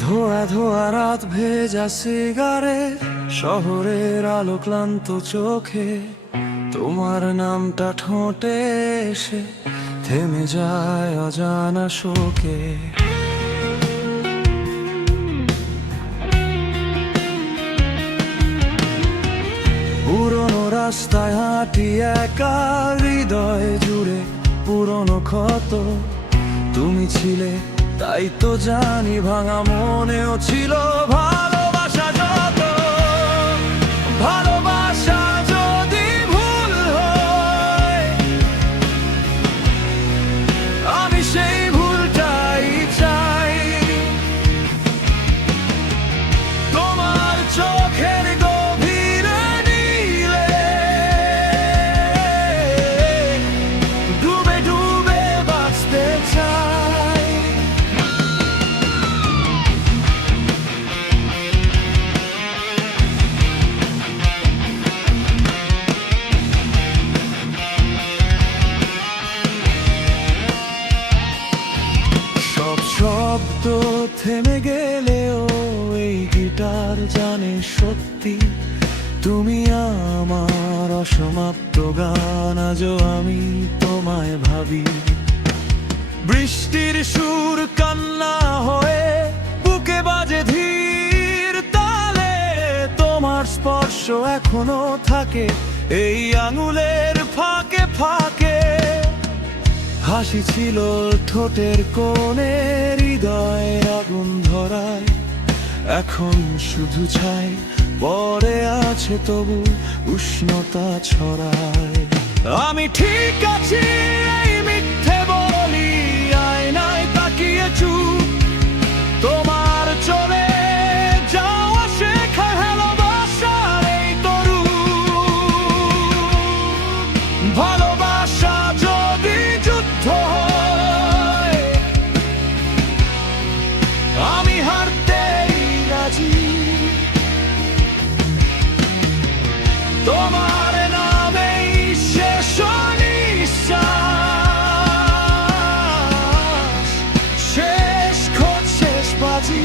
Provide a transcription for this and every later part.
ধোয়া ধোয়া রাত ভেজা সিগারেট, শহরের আলো ক্লান্ত চোখে, তোমার নামটা ঠোঁটে এসে থেমে যায় অজানা শোকে। পুরনো রাস্তায় হাঁটি একা, হৃদয় জুড়ে পুরনো ক্ষত। তুমি ছিলে তাই তো জানি, ভাঙা মনেও ছিল ভালোবাসা যত। ভালোবাসা যদি ভুল হয়, আমি সেই ভুলটাই চাই। তোমার চোখের গভীরে নীলে ডুবে ডুবে বাঁচতে চাই। সব শব্দ থেমে গেলেও এই গিটার জানে সত্যি, তুমি আমার অসমাপ্ত গান। আজও আমি তোমায় ভাবি, বৃষ্টির সুর কান্না হয়ে বুকে বাজে ধীর তালে। তোমার স্পর্শ এখনো থাকে এই আঙুলের ফাঁকে ফাঁকে। হাসি ছিল ঠোঁটের কোণে, হৃদয়ে আগুন ধরায় এখন শুধু ছাই পরে আছে, তবু উষ্ণতা ছড়ায়। আমি ঠিক আছি এই মিথ্যে বলি, আয়নায় তাকিয়ে চুপ। তোমার চলে যাওয়া শেখা ভালোবাসার এই তরু। ভালোবাসা যদি যুদ্ধ হয়, আমি হারতেই রাজি। তোমার নামেই শেষ নিঃশ্বাস, শেষ খোঁজ শেষ বাজি।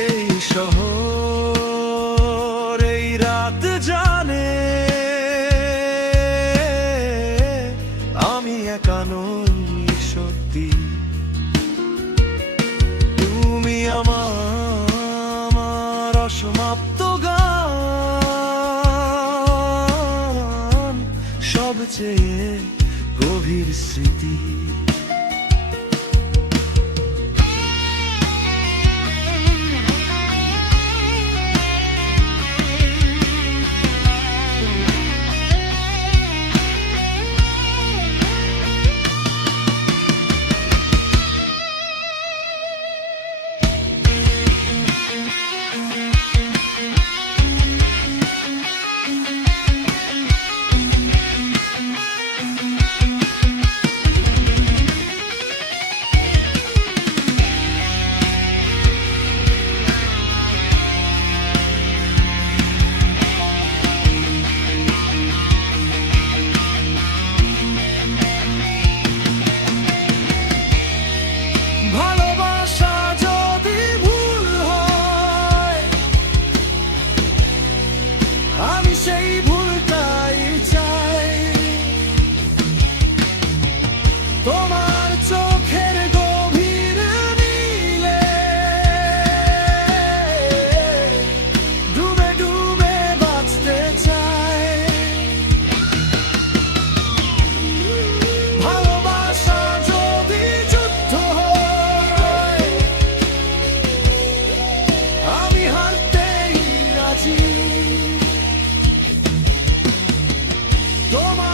এই শহর এই রাত জানে, আমি একা নই সত্যি। তুমি আমার অসমাপ্ত গান, সবচেয়ে গভীর স্মৃতি। ভালোবাসা যদি ভুল হয়, আমি সেই ভুলটাই চাই। তোমার চোখের গভীর নীলে ডুবে ডুবে বাঁচতে চাই। ভালোবাসা যদি যুদ্ধ হয়, আমি হারতেই রাজি। তোমার